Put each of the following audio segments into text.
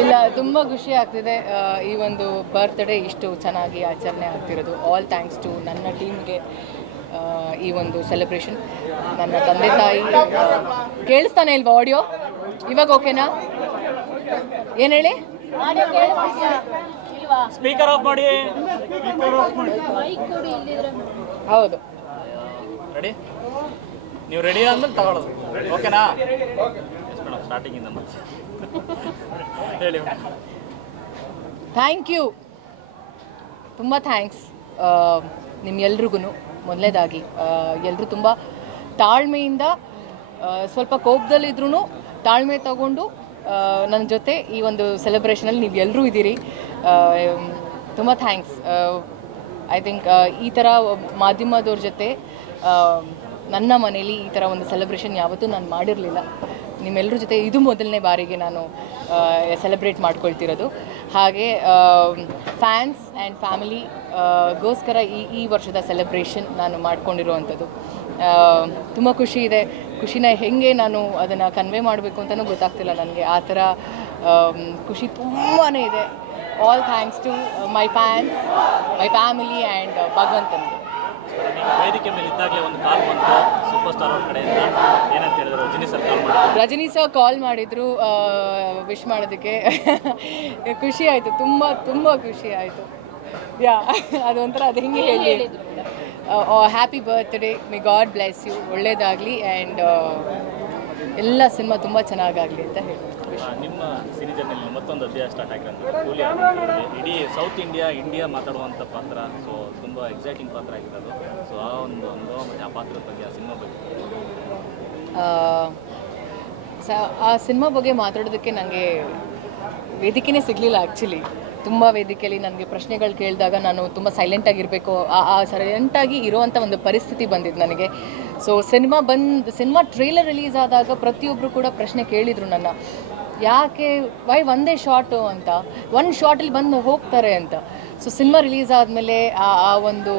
ಇಲ್ಲ, ತುಂಬ ಖುಷಿ ಆಗ್ತಿದೆ. ಈ ಒಂದು ಬರ್ತ್ಡೇ ಇಷ್ಟು ಚೆನ್ನಾಗಿ ಆಚರಣೆ ಆಗ್ತಿರೋದು ಆಲ್ ಥ್ಯಾಂಕ್ಸ್ ಟು ನನ್ನ ಟೀಮ್ಗೆ. ಈ ಒಂದು ಸೆಲೆಬ್ರೇಷನ್ ನನ್ನ ತಂದೆ ತಾಯಿ. ಕೇಳಿಸ್ತಾನೆ ಇಲ್ವಾ ಆಡಿಯೋ? ಇವಾಗ ಓಕೆನಾ? ಏನು ಹೇಳಿ? ಸ್ಪೀಕರ್ ಆಫ್ ಮಾಡಿ. ಹೌದು, ರೆಡಿ? ನೀವು ರೆಡಿ ಆದ್ಮೇಲೆ ತಗೊಳ್ಳೋದು, ಓಕೆನಾ? ಸ್ಟಾರ್ಟಿಂಗಿಂದ ಮತ್ತೆ ಹೇಳಿ. ಥ್ಯಾಂಕ್ ಯು, ತುಂಬ ಥ್ಯಾಂಕ್ಸ್ ನಿಮ್ಮೆಲ್ರಿಗೂ. ಮೊದಲನೇದಾಗಿ ಎಲ್ಲರೂ ತುಂಬ ತಾಳ್ಮೆಯಿಂದ, ಸ್ವಲ್ಪ ಕೋಪದಲ್ಲಿದ್ರೂ ತಾಳ್ಮೆ ತಗೊಂಡು ನನ್ನ ಜೊತೆ ಈ ಒಂದು ಸೆಲೆಬ್ರೇಷನಲ್ಲಿ ನೀವು ಎಲ್ಲರೂ ಇದ್ದೀರಿ. ತುಂಬ ಥ್ಯಾಂಕ್ಸ್. ಐ ಥಿಂಕ್ ಈ ಥರ ಮಾಧ್ಯಮದವ್ರ ಜೊತೆ ನನ್ನ ಮನೇಲಿ ಈ ಥರ ಒಂದು ಸೆಲೆಬ್ರೇಷನ್ ಯಾವತ್ತೂ ನಾನು ಮಾಡಿರಲಿಲ್ಲ. ನಿಮ್ಮೆಲ್ಲರ ಜೊತೆ ಇದು ಮೊದಲನೇ ಬಾರಿಗೆ ನಾನು ಸೆಲೆಬ್ರೇಟ್ ಮಾಡ್ಕೊಳ್ತಿರೋದು. ಹಾಗೆ ಫ್ಯಾನ್ಸ್ ಆ್ಯಂಡ್ ಫ್ಯಾಮಿಲಿಗೋಸ್ಕರ ಈ ವರ್ಷದ ಸೆಲೆಬ್ರೇಷನ್ ನಾನು ಮಾಡ್ಕೊಂಡಿರುವಂಥದ್ದು. ತುಂಬ ಖುಷಿ ಇದೆ. ಖುಷಿನ ಹೇಗೆ ನಾನು ಅದನ್ನು ಕನ್ವೆ ಮಾಡಬೇಕು ಅಂತಲೂ ಗೊತ್ತಾಗ್ತಿಲ್ಲ ನನಗೆ. ಆ ಥರ ಖುಷಿ ತುಂಬಾ ಇದೆ. All thanks to my fans, my family and ಭಗವಂತನಿಗೆ. ವೇದಿಕೆ ಮೇಲೆ ಇದ್ದಾಗಲೇ ಒಂದು ಕಾಲ್ ಬಂತು ಸೂಪರ್ ಸ್ಟಾರ್ ಅವ್ರ ಕಡೆಯಿಂದ. ಏನಂತ ಹೇಳಿದ್ರು? ರಜನಿ ಸರ್ ಕಾಲ್ ಮಾಡಿದ್ರು ವಿಶ್ ಮಾಡೋದಕ್ಕೆ. ಖುಷಿ ಆಯಿತು, ತುಂಬ ತುಂಬ ಖುಷಿ ಆಯಿತು. ಅದೊಂಥರ ಅದು ಹಿಂಗೆ ಹೇಳಿ, happy birthday, may God bless you, ಒಳ್ಳೇದಾಗಲಿ ಆ್ಯಂಡ್ ಎಲ್ಲ ಸಿನಿಮಾ ತುಂಬ ಚೆನ್ನಾಗಾಗಲಿ ಅಂತ ಹೇಳಿ. ನಿಮ್ಮ ಸಿನಿ ಜರ್ನಿಯಲ್ಲಿ ಮತ್ತೊಂದು ಅಧ್ಯಾಯ ಸ್ಟಾರ್ಟ್ ಆಗಿರೋದು ಕೂಲಿ. ಇಡೀ ಸೌತ್ ಇಂಡಿಯಾ ಮಾತಾಡುವಂಥ ಪಾತ್ರ. ಸೊ ತುಂಬ ಎಕ್ಸೈಟಿಂಗ್ ಪಾತ್ರ ಆಗಿರೋದು. ಸೊ ಆ ಒಂದು ಮತ್ತು ಆ ಪಾತ್ರದ ಬಗ್ಗೆ, ಆ ಸಿನಿಮಾ ಬಗ್ಗೆ. ಆ ಸಿನಿಮಾ ಬಗ್ಗೆ ಮಾತಾಡೋದಕ್ಕೆ ನನಗೆ ವೇದಿಕೆನೇ ಸಿಗಲಿಲ್ಲ ಆ್ಯಕ್ಚುಲಿ. ತುಂಬ ವೇದಿಕೆಯಲ್ಲಿ ನನಗೆ ಪ್ರಶ್ನೆಗಳು ಕೇಳಿದಾಗ ನಾನು ತುಂಬ ಸೈಲೆಂಟಾಗಿರಬೇಕು, ಸೈಲೆಂಟಾಗಿ ಇರೋವಂಥ ಒಂದು ಪರಿಸ್ಥಿತಿ ಬಂದಿದ್ದು ನನಗೆ. ಸೊ ಸಿನಿಮಾ ಟ್ರೇಲರ್ ರಿಲೀಸ್ ಆದಾಗ ಪ್ರತಿಯೊಬ್ಬರು ಕೂಡ ಪ್ರಶ್ನೆ ಕೇಳಿದರು ನನ್ನ, ಯಾಕೆ ಒಂದೇ ಶಾಟು ಅಂತ, ಒಂದು ಶಾಟಲ್ಲಿ ಬಂದು ಹೋಗ್ತಾರೆ ಅಂತ. ಸೊ ಸಿನಿಮಾ ರಿಲೀಸ್ ಆದಮೇಲೆ ಆ ಒಂದು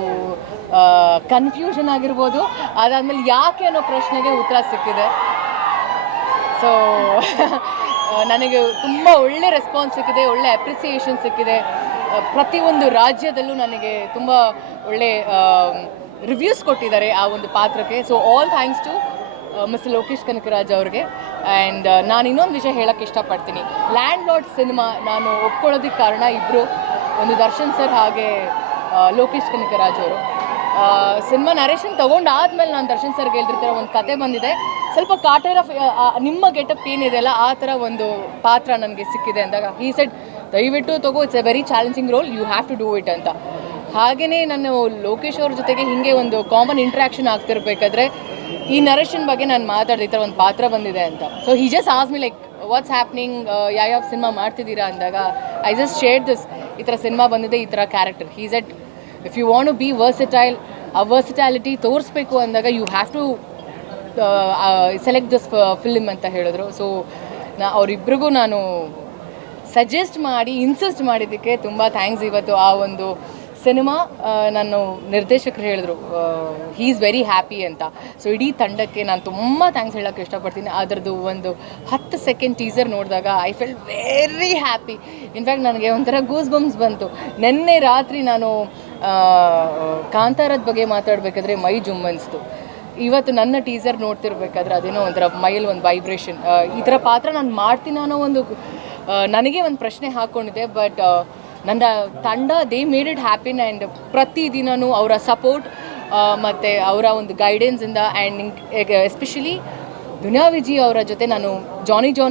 ಕನ್ಫ್ಯೂಷನ್ ಆಗಿರ್ಬೋದು, ಅದಾದಮೇಲೆ ಯಾಕೆ ಅನ್ನೋ ಪ್ರಶ್ನೆಗೆ ಉತ್ತರ ಸಿಕ್ಕಿದೆ. ಸೊ ನನಗೆ ತುಂಬ ಒಳ್ಳೆ ರೆಸ್ಪಾನ್ಸ್ ಸಿಕ್ಕಿದೆ, ಒಳ್ಳೆ ಅಪ್ರಿಸಿಯೇಷನ್ ಸಿಕ್ಕಿದೆ. ಪ್ರತಿಯೊಂದು ರಾಜ್ಯದಲ್ಲೂ ನನಗೆ ತುಂಬ ಒಳ್ಳೆ ರಿವ್ಯೂಸ್ ಕೊಟ್ಟಿದ್ದಾರೆ ಆ ಒಂದು ಪಾತ್ರಕ್ಕೆ. So all thanks to mister Lokesh Kanagaraj ಅವ್ರಿಗೆ. ಆ್ಯಂಡ್ ನಾನು ಇನ್ನೊಂದು ವಿಷಯ ಹೇಳೋಕ್ಕೆ ಇಷ್ಟಪಡ್ತೀನಿ. ಲ್ಯಾಂಡ್ ಲಾರ್ಡ್ ಸಿನಿಮಾ ನಾನು ಒಪ್ಕೊಳ್ಳೋದಕ್ಕೆ ಕಾರಣ ಇಬ್ಬರು, ಒಂದು ದರ್ಶನ್ ಸರ್ ಹಾಗೆ ಲೋಕೇಶ್ ಕನಕರಾಜ್ ಅವರು. ಸಿನಿಮಾ ನರೇಷನ್ ತೊಗೊಂಡಾದ್ಮೇಲೆ ನಾನು ದರ್ಶನ್ ಸರ್ಗೆ ಹೇಳ್ತಿರ್ತಾರೆ, ಒಂದು ಕತೆ ಬಂದಿದೆ, ಸ್ವಲ್ಪ ಕಾಟೇರ ನಿಮ್ಮ ಗೆಟಪ್ ಏನಿದೆಯಲ್ಲ ಆ ಥರ ಒಂದು ಪಾತ್ರ ನನಗೆ ಸಿಕ್ಕಿದೆ ಅಂದಾಗ ಈ ಸೆಡ್ ದಯವಿಟ್ಟು ತಗೋ, it's a very challenging role, you have to do it ಅಂತ. ಹಾಗೆಯೇ ನಾನು ಲೋಕೇಶ್ ಅವ್ರ ಜೊತೆಗೆ ಹೀಗೆ ಒಂದು ಕಾಮನ್ ಇಂಟ್ರ್ಯಾಕ್ಷನ್ ಆಗ್ತಿರ್ಬೇಕಾದ್ರೆ ಈ ನರೇಷನ್ ಬಗ್ಗೆ ನಾನು ಮಾತಾಡಿದೆ, ಈ ಥರ ಒಂದು ಪಾತ್ರ ಬಂದಿದೆ ಅಂತ. So he just ask me like what's happening, ಯಾವ ಸಿನಿಮಾ ಮಾಡ್ತಿದ್ದೀರಾ ಅಂದಾಗ ಐ ಜಸ್ಟ್ ಶೇರ್ಡ್ ದಿಸ್, ಈ ಥರ ಸಿನಿಮಾ ಬಂದಿದೆ, ಈ ಥರ character. He said if you want to be versatile, ಆ ವರ್ಸಟಾಲಿಟಿ ತೋರಿಸ್ಬೇಕು ಅಂದಾಗ you have to select this film ಅಂತ ಹೇಳಿದ್ರು. ಸೊ ಅವರಿಬ್ಬರಿಗೂ ನಾನು ಸಜೆಸ್ಟ್ ಮಾಡಿ ಇನ್ಸಿಸ್ಟ್ ಮಾಡಿದ್ದಕ್ಕೆ ತುಂಬ ಥ್ಯಾಂಕ್ಸ್. ಇವತ್ತು ಆ ಒಂದು ಸಿನಿಮಾ ನಾನು ನಿರ್ದೇಶಕರು ಹೇಳಿದ್ರು ಹೀ ಈಸ್ ವೆರಿ ಹ್ಯಾಪಿ ಅಂತ. ಸೊ ಇಡೀ ತಂಡಕ್ಕೆ ನಾನು ತುಂಬ ಥ್ಯಾಂಕ್ಸ್ ಹೇಳೋಕ್ಕೆ ಇಷ್ಟಪಡ್ತೀನಿ. ಅದರದ್ದು ಒಂದು 10 ಸೆಕೆಂಡ್ ಟೀಸರ್ ನೋಡಿದಾಗ I felt very happy. In fact ನನಗೆ ಒಂಥರ ಗೂಸ್ ಬಂಪ್ಸ್ ಬಂತು. ನಿನ್ನೆ ರಾತ್ರಿ ನಾನು ಕಾಂತಾರದ ಬಗ್ಗೆ ಮಾತಾಡಬೇಕಾದ್ರೆ ಮೈ ಜುಮ್ಮನ್ಸ್ತು. ಇವತ್ತು ನನ್ನ ಟೀಸರ್ ನೋಡ್ತಿರ್ಬೇಕಾದ್ರೆ ಅದೇನೋ ಒಂಥರ ಮೈಯಲ್ಲಿ ಒಂದು ವೈಬ್ರೇಷನ್. ಈ ಥರ ಪಾತ್ರ ನಾನು ಮಾಡ್ತೀನಿ ಅನ್ನೋ ಒಂದು ನನಗೆ ಒಂದು ಪ್ರಶ್ನೆ ಹಾಕ್ಕೊಂಡಿದ್ದೆ. ಬಟ್ ನನ್ನ ತಂಡ they made it happen. And ಪ್ರತಿದಿನವೂ ಅವರ ಸಪೋರ್ಟ್ ಮತ್ತು ಅವರ ಒಂದು ಗೈಡೆನ್ಸಿಂದ ಆ್ಯಂಡ್ ಎಸ್ಪೆಷಲಿ ದುನಿಯಾ ವಿಜಿ ಅವರ ಜೊತೆ ನಾನು ಜಾನಿ